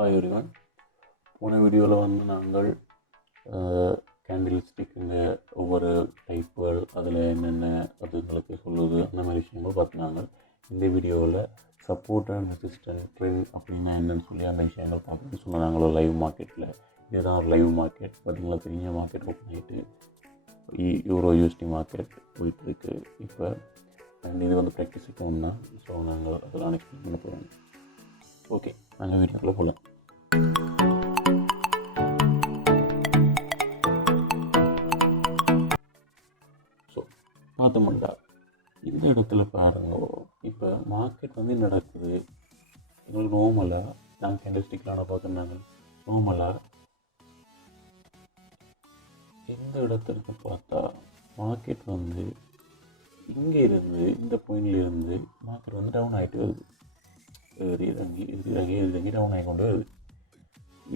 Hi everyone. போன வீடியோவில் வந்து நாங்கள் கேண்டில் ஸ்டிக்குங்க ஒவ்வொரு டைப்புகள் அதில் என்னென்ன அதுங்களுக்கு சொல்லுது அந்த மாதிரி விஷயங்கள் பார்த்துனாங்க. இந்த வீடியோவில் சப்போர்ட் அண்ட் ரெசிஸ்டன்ட் ட்ரெண்ட் அப்படின்னா என்னென்னு சொல்லி அந்த விஷயங்கள் பார்க்கணும்னு சொன்னாங்களோ லைவ் மார்க்கெட்டில். இதுதான் ஒரு லைவ் மார்க்கெட் பார்த்தீங்களா, பெரிய மார்க்கெட் ஓப்பன் ஆகிட்டு யூரோ யூஎஸ்டி மார்க்கெட் போயிட்டுருக்கு இப்போ. அண்ட் இது வந்து ப்ராக்டிஸுக்கு ஒன்றா, ஸோ நாங்கள் அதெல்லாம் எக்ஸ்பிளைன் பண்ண போகிறோம். ஓகே, நாங்கள் வீடியோக்குள்ளே போகலாம். ஸோ பார்த்தோம்னா இந்த இடத்துல பாருங்க, இப்போ மார்க்கெட் வந்து நடக்குது எங்களுக்கு நார்மலாக நாங்கள் கேண்டில்ஸ்டிக்லாம் பார்க்குறாங்க. நார்மலாக இந்த இடத்துக்கு பார்த்தா மார்க்கெட் வந்து இங்கே இருந்து இந்த பாயிண்ட்லேருந்து மார்க்கெட் வந்து டவுன் ஆகிட்டு வருது. இறங்கி டவுன் ஆகி கொண்டு வருது.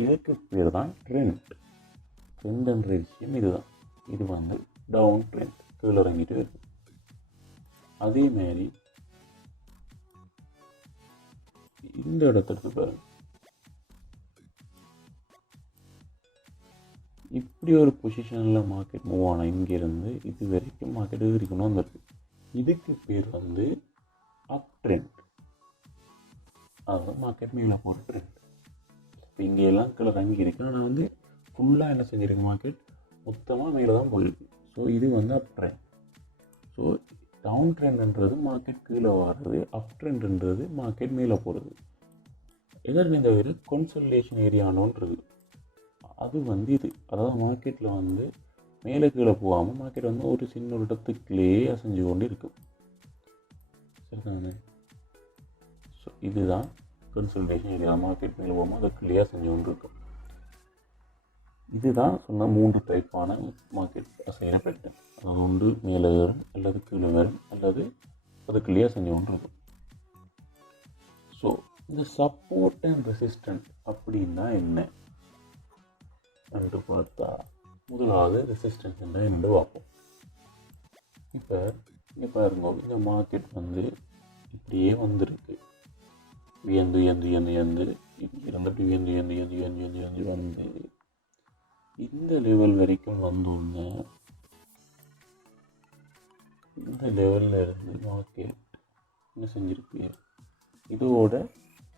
இதுக்கு பேர் தான் ட்ரெண்ட்ன்ற விஷயம். இதுதான், இது வந்து டவுன் ட்ரெண்ட், கீழே இறங்கிட்டு வருது. அதேமாரி இந்த இடத்துக்கு பாருங்க, இப்படி ஒரு பொசிஷனில் மார்க்கெட் மூவ் ஆனால் இங்கேருந்து இது வரைக்கும் மார்க்கெட் இருக்கணும் வந்துருக்கு. இதுக்கு பேர் வந்து அப் ட்ரெண்ட், அதாவது மார்க்கெட் மேலே போகிற ட்ரெண்ட். இப்போ இங்கெல்லாம் கீழே இறங்கி இருக்கு, ஆனால் வந்து ஃபுல்லாக என்ன செஞ்சுருக்கு, மார்க்கெட் மொத்தமாக மேலே தான் போயிருக்கு. ஸோ இது வந்து அப் ட்ரெண்ட். ஸோ டவுன் ட்ரெண்ட்ன்றது மார்க்கெட் கீழே வர்றது, அப் ட்ரெண்ட்ன்றது மார்க்கெட் மேலே போகிறது. எதற்கு இந்த ஒரு கன்சல்டேஷன் ஏரியானோன்றது அது வந்து இது, அதாவது மார்க்கெட்டில் வந்து மேலே கீழே போகாமல் மார்க்கெட் வந்து ஒரு சின்ன ஒரு இடத்துக்குள்ளேயே அசைஞ்சு கொண்டு இருக்கும். சரிதானே? ஸோ இதுதான் கன்சல்டேஷன் ஏரியா. மார்க்கெட் மேலே போகாமல் அதை கிளியர் செஞ்சு கொண்டு இருக்கும். இதுதான் சொன்ன 3 டைப்பான மார்க்கெட் அசைகிற பேட்டர்ன். அது ஒன்று மேலே வரும், அல்லது கீழே வரும், அல்லது அது கிளியர் செஞ்சு கொண்டு இருக்கும். ஸோ இந்த சப்போர்ட் அண்ட் ரெசிஸ்டன்ட் அப்படின்னா என்ன என்று பார்த்தா, முதலாவது ரெசிஸ்டன்ஸ் என்று பார்ப்போம். இப்போ இங்கே பாருங்க, இந்த மார்க்கெட் வந்து இப்படியே வந்திருக்கு, வியந்து இருந்துட்டு வந்து இந்த லெவல் வரைக்கும் வந்தோடனே இந்த லெவலில் இருந்து மார்க்கெட் என்ன செஞ்சிருக்கு, இதோட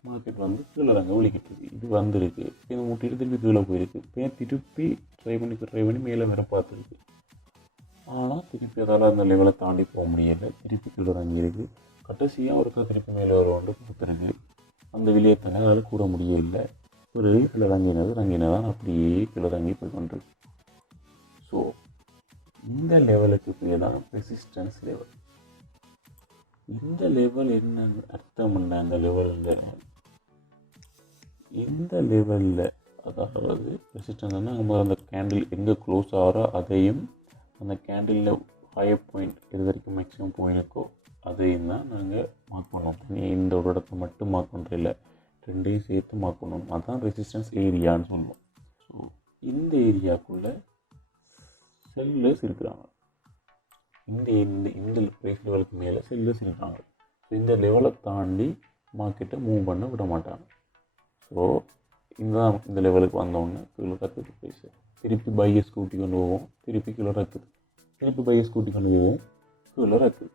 மார்க்கெட் வந்து கீழே தாங்க ஒழிக்கிட்டு இருக்கு. இது வந்திருக்கு, இதை முட்டிட்டு திருப்பி கீழே போயிருக்கு. இப்போ திருப்பி ட்ரை பண்ணி மேலே வர பார்த்துருக்கு. ஆனால் திருப்பி அதால் அந்த லெவலை தாண்டி போக முடியலை, திருப்பி கீழே இறங்கியிருக்கு. கடைசியாக ஒரு திருப்பி மேலே வருவாண்டு கொடுத்துருக்கு. அந்த விலையத்தனை அதால் கூட முடியலை. ஒரு கீழே இறங்கினதான் அப்படியே கீழே இறங்கி போய் கொண்டிருக்கு. ஸோ இந்த லெவலுக்கு பேர் தான் ரெசிஸ்டன்ஸ் லெவல். இந்த லெவல் என்ன அர்த்தம் பண்ண, அந்த லெவல் இந்த லெவலில், அதாவது ரெசிஸ்டன்ஸ்னா நம்ம அந்த கேண்டில் எங்கே க்ளோஸ் ஆகிறோ அதையும் அந்த கேண்டிலில் ஹையர் பாயிண்ட் எது வரைக்கும் மேக்ஸிமம் போயிருக்கோ அதையும் தான் நாங்கள் மார்க் பண்ணுவோம். இந்த ஒரு இடத்த மட்டும் மார்க் பண்ணுறது இல்லை, ரெண்டையும் சேர்த்து மார்க் பண்ணணும். அதுதான் ரெசிஸ்டன்ஸ் ஏரியான்னு சொல்லுவோம். ஸோ இந்த ஏரியாவுக்குள்ளே செல்லர்ஸ் இருக்கிறாங்க. இந்த ப்ரைஸ் லெவலுக்கு மேலே செல்லர்ஸ் இருக்கிறாங்க. ஸோ இந்த லெவலை தாண்டி மார்க்கெட்டை மூவ் பண்ண விட மாட்டாங்க. ஸோ இந்த லெவலுக்கு வந்தோடனே கீழே இருக்குது ப்ரைஸ், திருப்பி பையை ஸ்கூட்டி கொண்டு போவோம், திருப்பி கீழே இருக்குது, திருப்பி பையை ஸ்கூட்டி கொண்டு போவோம், கீழே இருக்குது.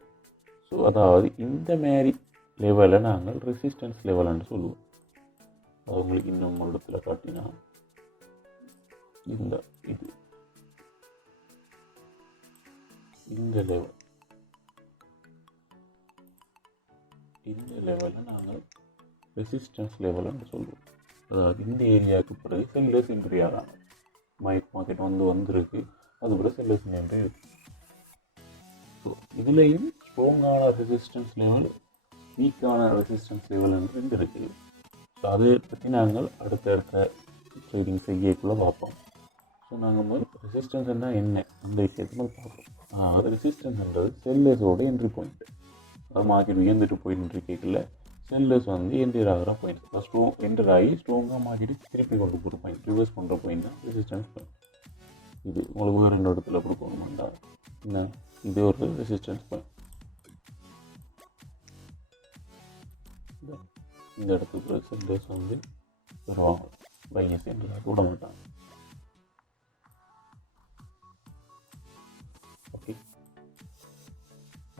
ஸோ அதாவது இந்த மாதிரி லெவலை நாங்கள் ரெசிஸ்டன்ஸ் லெவல்னு சொல்லுவோம். அது உங்களுக்கு இன்னும் ஒரு இடத்துல காட்டினா இந்த லெவலை நாங்கள் ரெசிஸ்டன்ஸ் லெவல்னு சொல்லுவோம். அதாவது இந்த ஏரியாவுக்கு பிறகு செல்லர்ஸ் என்ட்ரி ஆகிறாங்க. மார்க்கெட் வந்திருக்கு, அது பிறகு செல்லர்ஸ் என்ட்ரி இருக்கு. ஸோ இதுலேயும் ஸ்ட்ராங்கான ரெசிஸ்டன்ஸ் லெவல், வீக்கான ரெசிஸ்டன்ஸ் லெவல் என்று 2 இருக்குது. ஸோ அதை பற்றி நாங்கள் அடுத்த ட்ரேடிங் செய்யக்குள்ளே பார்ப்போம். ஸோ நாங்கள் முதல் ரெசிஸ்டன்ஸ்னால் என்ன அந்த விஷயத்தை பார்ப்போம். ரெசிஸ்டன்ஸ்ன்றது செல்லர்ஸோட என்ட்ரி பாயிண்ட். அதாவது மார்க்கெட் உயர்ந்துட்டு போயிட்டு கேட்கல, செல்லர்ஸ் வந்து என்டர் ஆகிற பாயிண்ட், என்டர் ஆகி ஸ்ட்ராங்காக மார்க்கெட்டு திருப்பி கொண்டு போகிற பாயிண்ட், ரிவர்ஸ் பண்ணுற பாயிண்ட் தான் ரெசிஸ்டன்ஸ் பாயிண்ட். இது உங்களுக்கு வேறு 2 இடத்துல கொடுக்கணுமாண்டா என்ன, இது ஒரு ரெசிஸ்டன்ஸ் பாயிண்ட். இந்த இடத்துக்கு செல்லர்ஸ் வந்து வருவாங்க, பையஸ் என்று கூட மாட்டாங்க. ஓகே,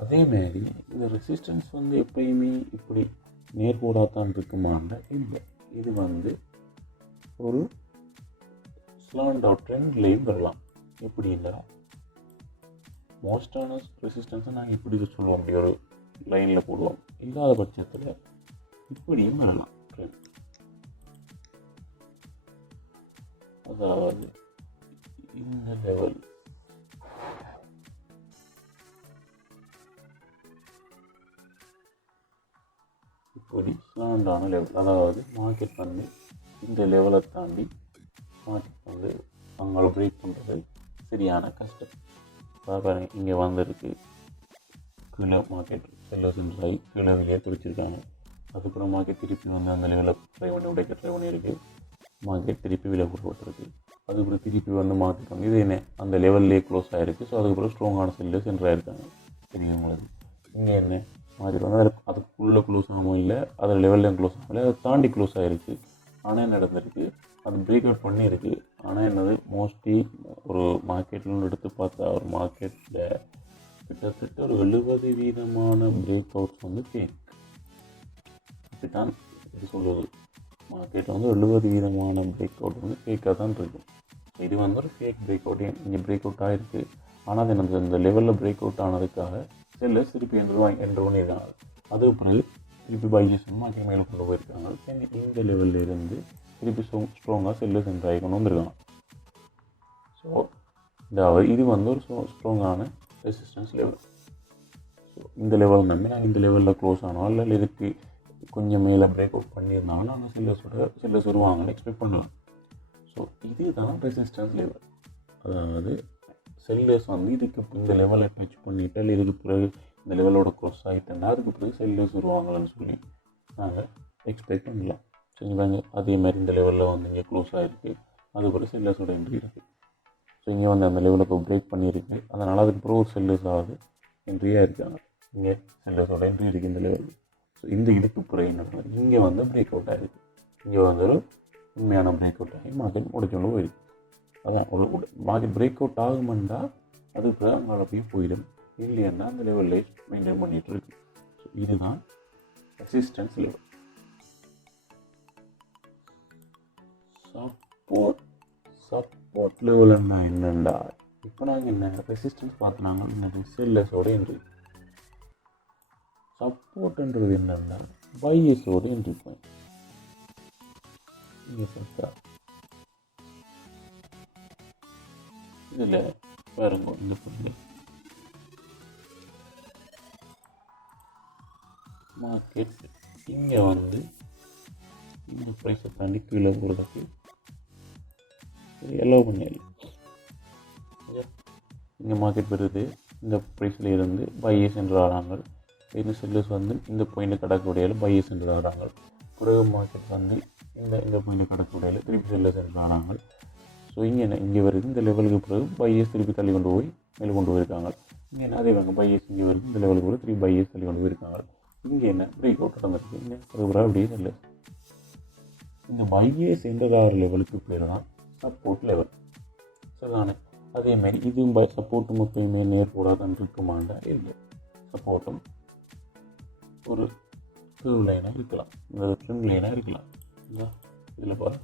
அதேமாரி இந்த ரெசிஸ்டன்ஸ் வந்து எப்பயுமே இப்படி நேர்கோடாக தான் இருக்குமான்னா இல்லை, இது வந்து ஒரு ஸ்லாண்ட் அவுட் ட்ரெண்ட்லேயும் வரலாம். எப்படின்னா மோஸ்டான ரெசிஸ்டன்ஸை நாங்கள் இப்படி சொல்லுவோம், அப்படி ஒரு லைனில் போடுவோம். இல்லாத பட்சத்தில் இப்படியும் வரலாம் ட்ரெண்ட். அதாவது இந்த லெவல் இப்படி ஸ்லாண்டான லெவல், அதாவது மார்க்கெட் வந்து இந்த லெவலை தாண்டி மார்க்கெட் வந்து அவங்கள பிரேக் பண்ணுறது சரியான கஷ்டம். பாருங்க, இங்கே வந்திருக்கு கீழே மார்க்கெட் செல்லர்ஸ் ஆகி கீழே வெளியே பிடிச்சிருக்காங்க. அதுக்கப்புறம் மார்க்கெட் திருப்பி வந்து அந்த லெவலில் ட்ரை பண்ணியிருக்கு. மார்க்கெட் திருப்பி விலை போட்டுருக்கு. அதுக்கப்புறம் திருப்பி வந்து மார்க்கெட் வந்து இது என்ன அந்த லெவல்லே க்ளோஸ் ஆகிருக்கு. ஸோ அதுக்கப்புறம் ஸ்ட்ராங்கான செல்லர்ஸ் ஆகிருக்காங்க. சரிங்க உங்களுக்கு இங்கே என்ன மார்க்கெட் வந்து அதுக்குள்ளே க்ளோஸ் ஆகாமல் இல்லை, அதில் லெவல்லையும் க்ளோஸ் ஆகலை, அதை தாண்டி க்ளோஸ் ஆகிருக்கு. ஆனால் என்ன நடந்திருக்கு, அது பிரேக் அவுட் பண்ணியிருக்கு. ஆனால் என்னது மோஸ்ட்லி ஒரு மார்க்கெட்டில் எடுத்து பார்த்தா ஒரு மார்க்கெட்டில் கிட்டத்தட்ட ஒரு 70% பிரேக் அவுட்ஸ் வந்து ஃபேக். இப்படித்தான் இது சொல்லுவது, மார்க்கெட்டில் வந்து 70% பிரேக் அவுட் வந்து ஃபேக்காக தான் இருக்கும். இது வந்து ஒரு ஃபேக் பிரேக் அவுட். இங்கே பிரேக் அவுட் ஆகிருக்கு, ஆனால் அது எனக்கு இந்த லெவலில் பிரேக் அவுட் ஆனதுக்காக செல்லர்ஸ் திருப்பி என்று பண்ணியிருக்காங்க. அதுக்கு பிறகு திருப்பி பையர்ஸ் மார்க்கெட் மேலே கொண்டு போயிருக்காங்க. இந்த லெவலில் இருந்து திருப்பி ஸ்ட்ராங்காக செல்லர்ஸ் என்று ஆகி கொண்டு வந்துருக்காங்க. ஸோ இது வந்து ஒரு ஸ்ட்ராங்கான ரெசிஸ்டன்ஸ் லெவல். ஸோ இந்த லெவல் நம்பி நாங்கள் இந்த லெவலில் க்ளோஸ் ஆனோம், இல்லை இதுக்கு கொஞ்சம் மேலே பிரேக் அவுட் பண்ணியிருந்தாங்கன்னா நாங்கள் செல்லர்ஸ் வருவாங்கன்னு எக்ஸ்பெக்ட் பண்ணுவோம். ஸோ இதுதான் ரெசிஸ்டன்ஸ் லெவல். அதாவது செல்லர்ஸ் வந்து இதுக்கு இந்த லெவலை டச் பண்ணிட்டால் இதுக்கு பிறகு இந்த லெவலோட க்ளோஸ் ஆகிட்டேன்னா அதுக்கு பிறகு செல்லர்ஸ் வருவாங்கன்னு சொல்லி நாங்கள் எக்ஸ்பெக்ட் பண்ணலாம். சரிங்களாங்க, அதே மாதிரி இந்த லெவலில் வந்து இங்கே க்ளோஸ் ஆகிருக்கு, அதுக்கப்புறம் செல்லர்ஸோட என்ட்ரி இருக்குது. ஸோ இங்கே வந்து அந்த லெவலில் இப்போ பிரேக் பண்ணியிருக்கு, அதனால் அதுக்கப்புறம் ஒரு செல்லர்ஸ் ஆகுது என்ட்ரியாக இருக்காங்க. இங்கே செல்லர்ஸோட என்ட்ரி இருக்குது இந்த லெவலில். ஸோ இந்த இதுக்கு பிறகு என்ன இங்கே வந்து பிரேக் அவுட் ஆகிருக்கு. இங்கே வந்து ஒரு உண்மையான பிரேக் அவுட் ஆகி மார்க்கெட் முடிச்சோண்டு போயிருக்கு. அதான் ஒரு மார்க்கெட் பிரேக் அவுட் ஆகுமெண்டா அதுக்கு அங்கே போய் போயிடும், இல்லைன்னா அந்த லெவலில் மெயின்டைன் பண்ணிகிட்டு இருக்கு. ஸோ இதுதான் ரெசிஸ்டன்ஸ் லெவல். சப்போர்ட் லெவல்னா என்னண்டா, இப்போ நாங்கள் என்ன ரெசிஸ்டன்ஸ் பார்த்துனாங்க, என்ன செல்லர்ஸோட என்ட்ரி. சப்போர்ட்ன்றது என்னன்னா பையர்ஸோட என்ட்ரி பாயிண்ட். இங்கே பார்த்தா இதில் பாருங்க, இந்த புள்ளி மார்க்கெட் இங்கே வந்து இந்த ப்ரைஸை தாண்டி கீழே போகிறதுக்கு எல்லோ பண்ணியாரு. இங்கே மார்க்கெட் வருது, இந்த ப்ரைஸில் இருந்து பையர்ஸ் என்று வராங்க. இந்த செல்லர்ஸ் வந்து இந்த பாயிண்ட் கடக்கக்கூடியால் பையர்ஸ் என்று வராங்க. பிறகு மார்க்கெட் வந்து இந்த பாயிண்ட் கடக்கக்கூடியால் திருப்பி செல்லர்ஸ் என்று வராங்க. ஸோ இங்கே வருது, இந்த லெவலுக்கு பிறகு பையர்ஸ் திருப்பி தள்ளி கொண்டு போய் மேலே கொண்டு போயிருக்காங்க. இங்கே என்ன அதே வாங்க பையர்ஸ் இங்கே வருது, இந்த லெவலுக்கு பிறகு திருப்பி பையர்ஸ் தள்ளி கொண்டு போயிருக்காங்க. இங்கே என்ன பிரேக் அவுட் நடந்திருக்கு, இங்கே அதுக்கப்புறம் அப்படியே செல்லர்ஸ். இந்த பையர்ஸ் எந்ததாவது லெவலுக்கு பேர் தான் சப்போர்ட் லெவல். சரிதானே, அதேமாதிரி இதுவும் சப்போர்ட்டும் எப்பயுமே நேர்கூடாதான் இருக்குமாண்டா இல்லை, சப்போர்ட்டும் ஒரு கர்வ் லைனாக இருக்கலாம், இந்த ட்ரெண்ட் லைனாக இருக்கலாம். இதில் பாரு,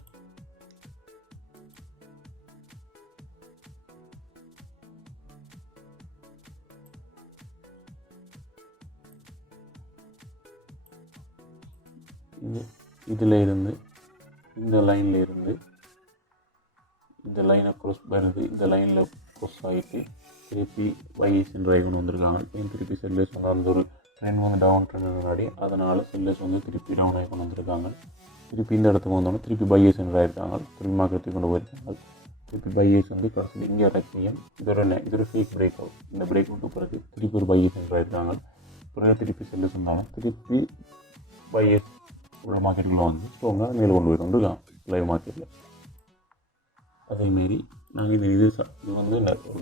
இதில் இருந்து இந்த லைனில் இருந்து இந்த லைனை க்ரோஸ் வருது, இந்த லைனில் க்ரோஸ் ஆகிட்டு திருப்பி வைஸ் ட்ரை கொண்டு வந்திருக்காங்க. திருப்பி செல்லர்ஸ் வந்து அந்த ஒரு ட்ரெண்ட் வந்து டவுன் ட்ரெண்ட் முன்னாடி, அதனால் செல்லர்ஸ் வந்து திருப்பி டவுன் ஆகி கொண்டு வந்திருக்காங்க. திருப்பி இந்த இடத்துக்கு வந்தோடனே திருப்பி பையர்ஸ் ஆகிருக்காங்க, திருப்பி மார்க்கெட்டுக்கு கொண்டு போயிருக்காங்க. திருப்பி பையர்ஸ் வந்து கடைசி இங்கே இறக்கியும் இது ஒரு ஃபேக் பிரேக் அவுட். இந்த பிரேக் அவுட்டு பிறகு திருப்பி ஒரு பையர்ஸ் ஆகிருக்காங்க. பிறகு திருப்பி செல்லர்ஸ் இருந்தாலும் திருப்பி பையர்ஸ் உள்ள மார்க்கெட்டுக்குள்ளே வந்து ஸ்ட்ராங்காக மேலே கொண்டு போய் கொண்டுருக்காங்க லைவ் மார்க்கெட்டில். அதேமாரி நாங்கள் இது வந்து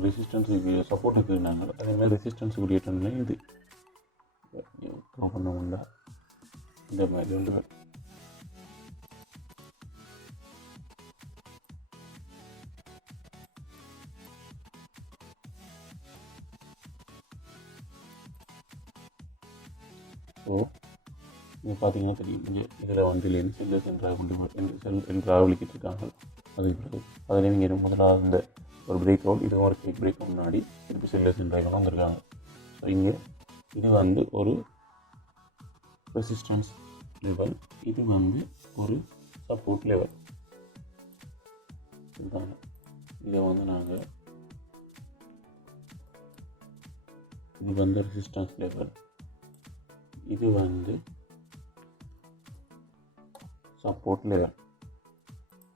ரெசிஸ்டன்ஸுக்கு சப்போர்ட்டுக்கு இருந்தாங்க, அதேமாதிரி ரெசிஸ்டன்ஸுக்குரிய ட்ரெண்ட்லையும் இது பண்ண முடியல. இந்த மாதிரி வந்து ஸோ நீங்கள் பார்த்தீங்கன்னா தெரியும், இங்கே இதில் வந்து லென்ஸ் செல்லர்ஸ் என்றாக விளிக்கிட்டு இருக்காங்க. அதுக்கு பிறகு அதில் நீங்கள் முதலாவது இந்த ஒரு பிரேக் அவுட், இது ஒரு கேக் பிரேக் முன்னாடி திருப்பி செல்லர்ஸ் என்றாக வந்திருக்காங்க. ஸோ இங்கே இது வந்து ஒரு ரெசிஸ்டன்ஸ் லெவல், இது வந்து ஒரு சப்போர்ட் லெவல். இதுதாங்க, இதை வந்து நாங்கள் இது வந்து ரெசிஸ்டன்ஸ் லெவல், இது வந்து சப்போர்ட் லெவல்.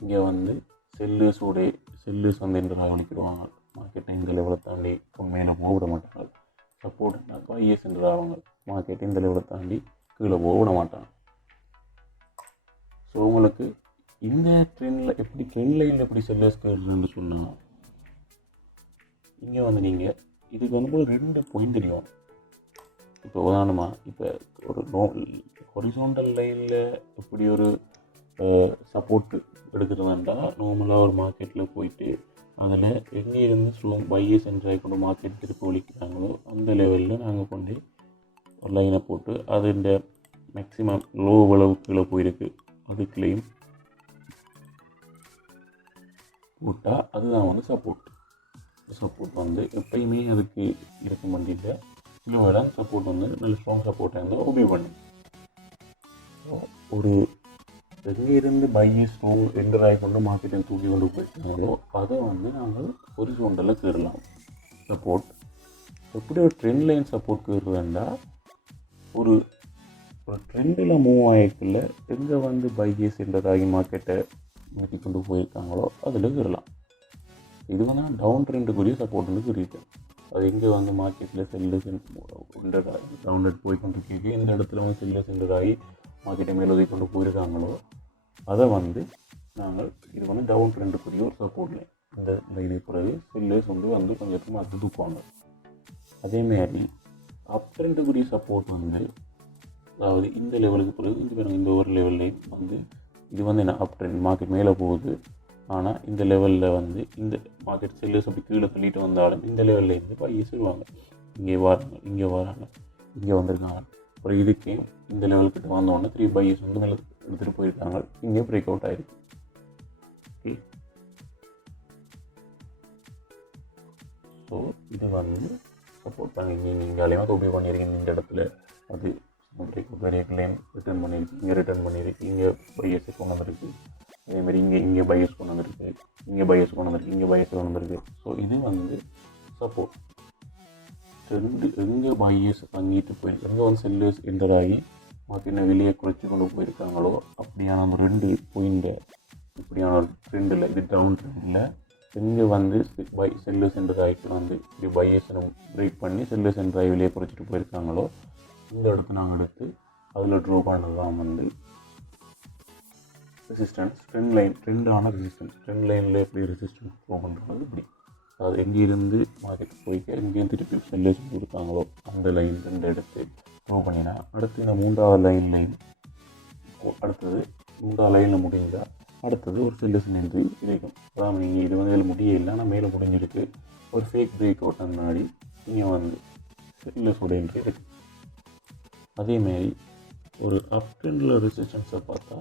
இங்கே வந்து செல்லர்ஸ் வந்து என்று கவனிக்கிடுவாங்க. மார்க்கெட்டை இந்த லெவலை தாண்டி உண்மையில போக மாட்டாங்க. சப்போர்ட்னா பையர்ஸ் என்று அவங்க மார்க்கெட்டை இந்த லெவலை தாண்டி கீழே போக மாட்டாங்க. ஸோ உங்களுக்கு இந்த ட்ரெண்டில் எப்படி ட்ரெண்ட் லைனில் எப்படி செல்லர்ஸ் கேட்குறதுன்னு சொன்னால், இங்கே வந்து நீங்கள் இதுக்கு வந்து 2 பாயிண்ட் தெரியும். இப்போ உதாரணமாக இப்போ ஒரு ஹொரிசாண்டல் லைனில் எப்படி ஒரு சப்போர்ட் எடுக்கிறதுண்டா, நார்மலாக ஒரு மார்க்கெட்டில் போயிட்டு அதில் எங்கே இருந்து ஸ்ட்ராங் பையர்ஸ் என்ட்ராகி கொண்டு மார்க்கெட் திருப்பி ஒழிக்கிறாங்களோ அந்த லெவலில் நாங்கள் கொண்டு ஒரு லைனை போட்டு அது இந்த மேக்ஸிமம் லோ அளவுக்குள்ளே போயிருக்கு அதுக்குள்ளேயும் போட்டால் அதுதான் வந்து சப்போர்ட் வந்து எப்பயுமே அதுக்கு இருக்க மாட்டேங்குது. சில இடம் சப்போர்ட் வந்து நல்ல ஸ்ட்ராங் சப்போர்ட்டாக இருந்தால் ஒபி பண்ணி ஒரு எங்கே இருந்து பையர்ஸ் ஸ்ட்ராங் என்டராகி கொண்டு மார்க்கெட்டை தூக்கி கொண்டு போயிருக்காங்களோ அதை வந்து நாங்கள் ஹொரிசாண்டலில் கீறலாம். சப்போர்ட் எப்படி ஒரு ட்ரெண்ட் லைன் சப்போர்ட் கீறுறதுண்டா, ஒரு ட்ரெண்டில் மூவ் ஆகிக்குள்ள எங்கே வந்து பையர்ஸ் என்டராகி மார்க்கெட்டை மாற்றி கொண்டு போயிருக்காங்களோ அதில் கீறலாம். இது வந்து டவுன் ட்ரெண்டுக்குரிய சப்போர்ட்னு கீறிட்டேன். அது எங்கே வந்து மார்க்கெட்டில் செல்லர்ஸ் டவுன்லெட் போய் கொண்டு கேட்க இந்த இடத்துல வந்து செல்லர்ஸ் என்டராகி மார்க்கெட்டை மேலோதி கொண்டு போயிருக்காங்களோ அதை வந்து நாங்கள் இது வந்து டவுன் ட்ரெண்டுக்குரிய ஒரு சப்போர்ட் லைன். இந்த லைனை பிறகு செல்லர்ஸ் வந்து கொஞ்சம் மாற்றி தூக்குவாங்க. அதேமாதிரி அப் ட்ரெண்டுக்குரிய சப்போர்ட் வந்து, அதாவது இந்த லெவலுக்கு பிறகு இந்த ஒரு லெவல்லையும் வந்து இது வந்து என்ன அப் ட்ரெண்ட் மார்க்கெட் மேலே போகுது. ஆனால் இந்த லெவலில் வந்து இந்த மார்க்கெட் செல்லர்ஸ் அப்படி கீழே தள்ளிட்டு வந்தாலும் இந்த லெவலில் இருந்து பையர்ஸ் வருவாங்க. இங்கே வராங்க இங்கே வந்திருக்காங்க. அப்புறம் இதுக்கே இந்த லெவலுக்கிட்ட வந்தோடனே 3 பையர்ஸ் வந்து மேலே எடுத்துகிட்டு போயிருக்காங்க. இங்கே பிரேக் அவுட் ஆகிருக்கு. ஓகே, ஸோ இது வந்து சப்போர்ட் பண்ணி நீங்கள் அலையாக உபயோக பண்ணியிருக்கீங்க. இந்த இடத்துல அது பிரேக் அவுட் வேரியக்கிலையும் ரிட்டர்ன் பண்ணியிருக்கு. இங்கே பையர்ஸ் கொண்டு வந்திருக்கு. அதேமாதிரி இங்கே பையர்ஸ் கொண்டு வந்திருக்கு. இங்கே பையர்ஸ் கொண்டு வந்திருக்கு. ஸோ இது வந்து சப்போர்ட். எங்கே பையர்ஸ் தங்கிட்டு போயிருக்கு, எங்கே வந்து செல்லர்ஸ் என்டராகி மார்க்கெட்டை வெளியே குறைச்சி கொண்டு போயிருக்காங்களோ அப்படியான ஒரு 2 பாயிண்ட்டை இப்படியான ஒரு ட்ரெண்டில், இது டவுன் ட்ரெண்டில் எங்கே வந்து செல்லர்ஸ் என்டராகிட்டு வந்து இப்படி பையர்ஸை பிரேக் பண்ணி செல்லர்ஸ் என்டராகி வெளியே குறைச்சிட்டு போயிருக்காங்களோ இந்த இடத்த நாங்கள் எடுத்து அதில் ட்ரோ பண்ணது தான் வந்து ரெசிஸ்டன்ஸ். ட்ரெண்டான ரெசிஸ்டன்ஸ். ட்ரெண்ட் லைனில் எப்படி ரெசிஸ்டன்ஸ் ட்ரோ பண்ணுறது இப்படி, அது எங்கேருந்து மார்க்கெட் போய்க்க எங்கேயும் திருப்பி செல்லர்ஸ் கொடுத்தாங்களோ அந்த லைன் 2 எடுத்து ட்ரோ பண்ணினா, அடுத்து இந்த 3வது லைன்லையும் அடுத்தது 3வது லைனில் முடிஞ்சால் அடுத்தது ஒரு செல்லர்ஸ் என்ட்ரி கிடைக்கும். அதான் நீங்கள் இது வந்து இதில் முடியலை, ஆனால் மேலே முடிஞ்சிருக்கு. ஒரு ஃபேக் பிரேக் அவுட் முன்னாடி இங்கே வந்து செல்லர்ஸோட என்ட்ரி இருக்குது. அதேமாரி ஒரு அப் ட்ரெண்டில் ரெசிஸ்டன்ஸை பார்த்தா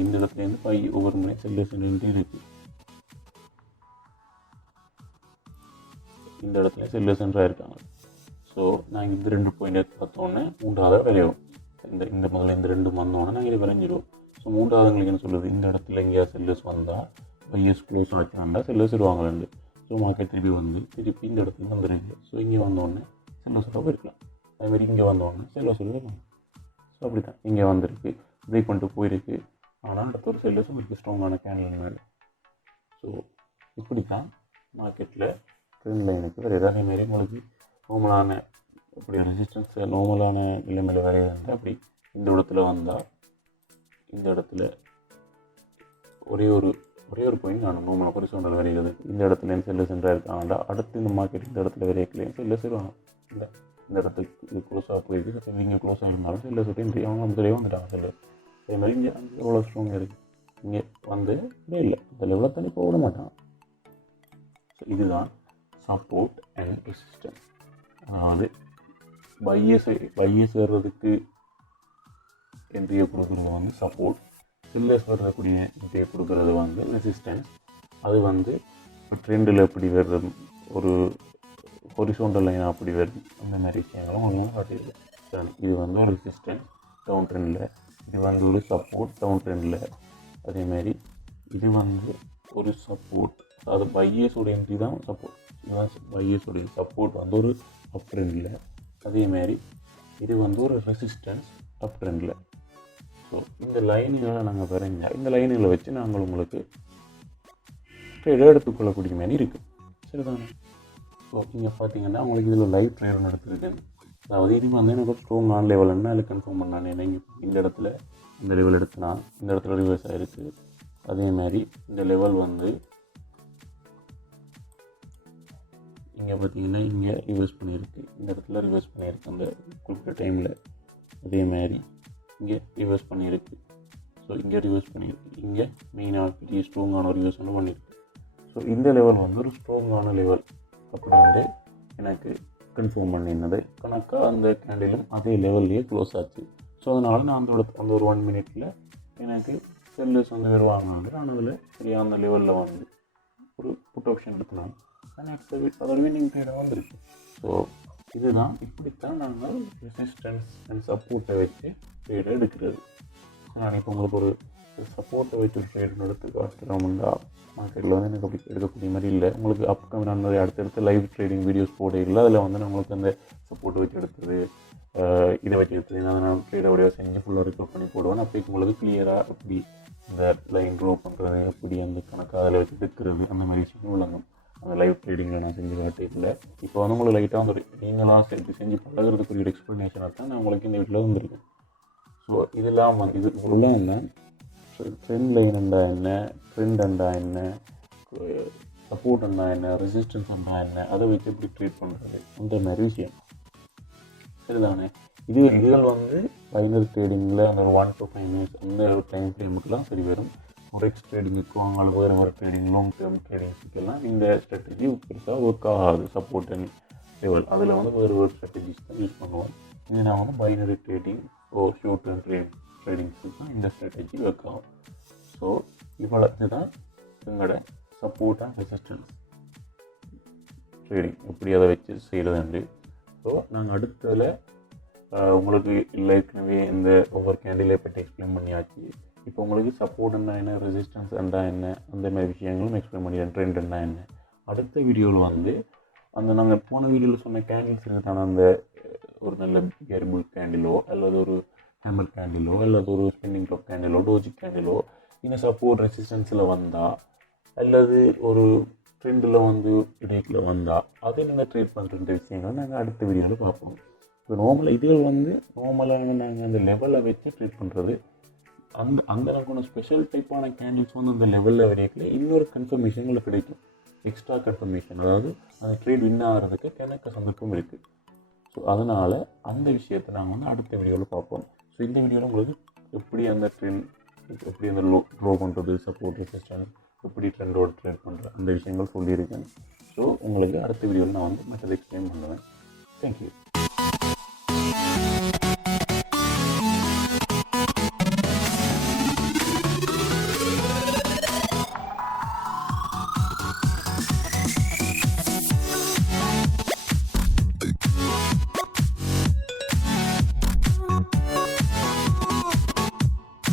இந்த இடத்துலேருந்து ஒவ்வொரு முறை செல்லர்ஸ் என்ட்ரி இருக்குது. இந்த இடத்துல செல்லர்ஸ் என்ட்ராக இருக்காங்க. ஸோ நாங்கள் இந்த 2 பாயிண்ட் பார்த்தோன்னே 3வது விரையும். இந்த முதல்ல இந்த 2 வந்தோடனே நாங்கள் இதை விரைஞ்சிடுவோம். ஸோ 3வது எங்களுக்கு என்ன சொல்லுது, இந்த இடத்துல எங்கேயா செல்லர்ஸ் வந்தால் பையர்ஸ் க்ளோஸ் ஆச்சாண்டா செல்லர்ஸ் இடுவாங்க 2. ஸோ மார்க்கெட் திருப்பி இந்த இடத்துல வந்துருக்கு. ஸோ இங்கே வந்தோடனே செல்லர்ஸோட போயிருக்கலாம். அதேமாதிரி இங்கே வந்தோடனே செல்லர்ஸோட இருப்பாங்க. ஸோ அப்படி தான் இங்கே வந்திருக்கு, பிரேக் பண்ணிட்டு போயிருக்கு. ஆனால் அடுத்த ஒரு செல்லர்ஸும் இருக்குது ஸ்ட்ராங்கான கேண்டில் மேலே. ஸோ இப்படி தான் மார்க்கெட்டில் ட்ரெண்ட் லைனுக்கு வேறு ஏதாவது மாரி உங்களுக்கு நார்மலான இப்படி ரெசிஸ்டன்ஸை நார்மலான நிலைமையில் வேறு இருந்தால் அப்படி இந்த இடத்துல வந்தால் இந்த இடத்துல ஒரே ஒரு பாயிண்ட் நான் நார்மலாக ஹொரிசாண்டல் வரைகிறது. இந்த இடத்துல செல்லர்ஸ் என்ட்ராக இருக்காங்கடா, அடுத்து இந்த மார்க்கெட் இந்த இடத்துல வரையக்கலையும் செல்லர்ஸ் வருவாங்க. இந்த இடத்துக்கு இது க்ளோஸாக போயிருக்கு. இங்கே க்ளோஸாக இருந்தாலும் செல்லர்ஸ் விட்டு அவங்க முதலே வந்துட்டாங்க செல்லர்ஸ். அதே மாதிரி இங்கே எவ்வளோ ஸ்ட்ராங்காக இருக்குது, இங்கே வந்து இல்லை இந்த லெவலில் தண்ணி போக விட மாட்டாங்க. ஸோ இதுதான் சப்போர்ட் அண்ட் ரெசிஸ்டன்ஸ். அதாவது பையர்ஸ் வர்றதுக்கு என்ட்ரியை கொடுக்குறது வந்து சப்போர்ட், செல்லர்ஸ் வரக்கூடிய என்ட்ரியை கொடுக்குறது வந்து ரெசிஸ்டன்ஸ். அது வந்து இப்போ ட்ரெண்டில் எப்படி வருது, ஒரு ஹொரிசோண்டல் லைன் அப்படி வருது, அந்த மாதிரி விஷயங்களும் உங்களுக்கு காட்டியிருக்கு. இது வந்து ஒரு ரெசிஸ்டன்ஸ் டவுன் ட்ரெண்டில், இது வந்து ஒரு சப்போர்ட் டவுன் ட்ரெண்டில். அதேமாதிரி இது வந்து ஒரு சப்போர்ட், அதாவது பையஸோட என்ட்ரி தான் சப்போர்ட், இதுதான் பையஸோடைய சப்போர்ட் வந்து ஒரு அப் ட்ரெண்டில். அதேமாதிரி இது வந்து ஒரு ரெசிஸ்டன்ஸ் அப் ட்ரெண்டில். ஸோ இந்த லைனுகளை நாங்கள் வரைஞ்சால் இந்த லைனுகளை வச்சு நாங்கள் உங்களுக்கு ட்ரேடை எடுத்துக்கொள்ளக்கூடிய மாதிரி இருக்குது. சரிதானே? ஸோ இங்கே பார்த்தீங்கன்னா உங்களுக்கு இதில் லைவ் ட்ரேட் நடத்துருக்கு. அதாவது இது வந்து எனக்கு ஸ்ட்ராங் ஆன் லெவல்னா அதில் கன்ஃபார்ம் பண்ணானே. நீங்கள் இந்த இடத்துல இந்த லெவல் எடுத்துனா இந்த இடத்துல ரிவர்ஸ் ஆகிருக்கு. அதேமாதிரி இந்த லெவல் வந்து இங்கே பார்த்தீங்கன்னா இங்கே ரிவர்ஸ் பண்ணியிருக்கு, இந்த இடத்துல ரிவர்ஸ் பண்ணியிருக்கு அந்த குறிப்பிட்ட டைமில். அதேமாதிரி இங்கே ரிவர்ஸ் பண்ணியிருக்கு. ஸோ இங்கே ரிவர்ஸ் பண்ணியிருக்கு, இங்கே மெயினாக பெரிய ஸ்ட்ராங்கான ரிவர்ஸ் ஒன்று பண்ணியிருக்கு. ஸோ இந்த லெவல் வந்து ஒரு ஸ்ட்ராங்கான லெவல் அப்படின்னு எனக்கு கன்ஃபார்ம் பண்ணினது கணக்காக அந்த கேண்டிலும் அதே லெவல்லையே க்ளோஸ் ஆச்சு. ஸோ அதனால் நான் அந்த ஒரு 1 மினிட்டில் எனக்கு செல்லர்ஸ் வந்து வருவாங்க. நான் அதில் சரியாக அந்த லெவலில் வந்து ஒரு புட் ஆப்ஷன் எடுத்துனாங்க. நெக்ஸ்ட் அதோட வின்னிங் ட்ரேடாக வந்துருக்கு. ஸோ இதுதான் இப்படித்தான் நாங்கள் ரெசிஸ்டன்ஸ் அண்ட் சப்போர்ட்டை வச்சு ட்ரேடை எடுக்கிறது. நான் இப்போ உங்களுக்கு ஒரு சப்போர்ட்டை வச்சு ஒரு ட்ரேட் எடுத்து காட்டுறோம்னா மார்க்கெட்டில் வந்து எனக்கு அப்படி எடுக்கக்கூடிய மாதிரி இல்லை. உங்களுக்கு அப்கமிங் நான் அடுத்தடுத்து லைவ் ட்ரேடிங் வீடியோஸ் போட இல்லை, அதில் வந்து நான் உங்களுக்கு அந்த சப்போர்ட்டை வச்சு எடுத்தது, இதை வச்சு எடுத்தது நான் ட்ரேடோடைய செஞ்சு ஃபுல்லாக ரெக்கார்ட் பண்ணி போடுவேன். அப்போ உங்களுக்கு கிளியராக எப்படி இந்த லைன் ட்ரோ பண்ணுறது, எப்படி அந்த கணக்கு அதில் வச்சு எடுக்கிறது, அந்த மாதிரி விஷயங்கள் விளங்கும். அந்த லைவ் ட்ரேடிங்கில் நான் செஞ்சு காட்டியில் இப்போ வந்து உங்களுக்கு லைட்டாக வந்து நீங்களாம் செஞ்சு பழகிறதுக்குரிய எக்ஸ்ப்ளனேஷனாக தான் நான் உங்களுக்கு இந்த வீட்டில் வந்துருக்கேன். ஸோ இதெல்லாம் வந்து இது ஃபுல்லாக என்ன ட்ரெண்ட் லைன் என்றா என்ன, ட்ரெண்ட் என்றா என்ன, சப்போர்ட் என்றா என்ன, ரெசிஸ்டன்ஸ் என்றா என்ன, அதை வச்சு எப்படி ட்ரீட் பண்ணுறது, அந்த மாதிரி விஷயம். சரிதானே? இதுகள் வந்து பைனரி ட்ரேடிங்கில் அந்த ஒரு 1 to 5 minutes அந்த ஒரு டைம் ஃப்ரேமுக்கெலாம் சரி வரும். ஃபோரெக்ஸ் ட்ரேடிங்குக்கும் அவங்களுக்கு வேறு ட்ரேடிங், லாங் டேர்ம் ட்ரேடிங்ஸுக்கெல்லாம் இந்த ஸ்ட்ராட்டஜி பெருசாக ஒர்க் ஆகாது. சப்போர்ட் அண்ட் லெவல் அதில் வந்து வேறு ஸ்ட்ராட்டஜிஸ் தான் யூஸ் பண்ணுவோம். இது நான் வந்து பைனரி ட்ரேடிங் ஷார்ட் டேர்ம் ட்ரேடிங்ஸுக்கு தான் இந்த ஸ்ட்ராட்டஜி ஒர்க் ஆகும். ஸோ இவ்வளவு தான் எங்களோட சப்போர்ட் அண்ட் ரெசிஸ்டன்ஸ் ட்ரேடிங் எப்படி அதை வச்சு செய்கிறதுண்டு. ஸோ நாங்கள் அடுத்ததில் உங்களுக்கு ஏற்கனவே இந்த ஒவ்வொரு கேண்டிலை பற்றி எக்ஸ்பிளைன் பண்ணியாச்சு. இப்போ உங்களுக்கு சப்போர்ட் என்ன, ரெசிஸ்டன்ஸ் என்ன, அந்த மாதிரி விஷயங்களும் எக்ஸ்பிளைன் பண்ணிடுறேன். ட்ரெண்ட் என்ன. அடுத்த வீடியோவில் வந்து அந்த நாங்கள் போன வீடியோவில் சொன்ன கேண்டில்ஸ் இருக்கிறதான அந்த ஒரு நல்ல கேரிபுல் கேண்டிலோ அல்லது ஒரு ஹேமர் கேண்டிலோ அல்லது ஒரு ஸ்பின்னிங் டாப் கேண்டிலோ டோஜி கேண்டிலோ இந்த சப்போர்ட் ரெசிஸ்டன்ஸில் வந்தால் அல்லது ஒரு ட்ரெண்டில் வந்து இடையில வந்தால் அதை நீங்கள் ட்ரேட் பண்ணுற விஷயங்கள் நாங்கள் அடுத்த வீடியோவில் பார்ப்போம். இப்போ நார்மலாக இதுகள் வந்து நார்மலாக நாங்கள் அந்த லெவலில் வச்சு ட்ரேட் பண்ணுறது. அந்த நமக்கு ஸ்பெஷல் டைப்பான கேண்டில்ஸ் வந்து அந்த லெவலில் வரையில இன்னொரு கன்ஃபர்மேஷன்கள் கிடைக்கும், எக்ஸ்ட்ரா கன்ஃபர்மேஷன், அதாவது அந்த ட்ரேட் வின் ஆகிறதுக்கு எனக்கு சந்தர்ப்பம் இருக்குது. ஸோ அதனால் அந்த விஷயத்தை நாங்கள் வந்து அடுத்த வீடியோவில் பார்ப்போம். ஸோ இந்த வீடியோவில் உங்களுக்கு எப்படி அந்த ட்ரெண்ட், எப்படி அந்த க்ளோ பண்ணுறது, சப்போர்ட் ரெசிஸ்டன்ஸ், எப்படி ட்ரெண்டோட ட்ரேட் பண்ணுற அந்த விஷயங்கள் சொல்லியிருக்கேன். ஸோ உங்களுக்கு அடுத்த வீடியோவில் நான் வந்து மற்றது எக்ஸ்பிளைன் பண்ணுவேன். தேங்க்யூ.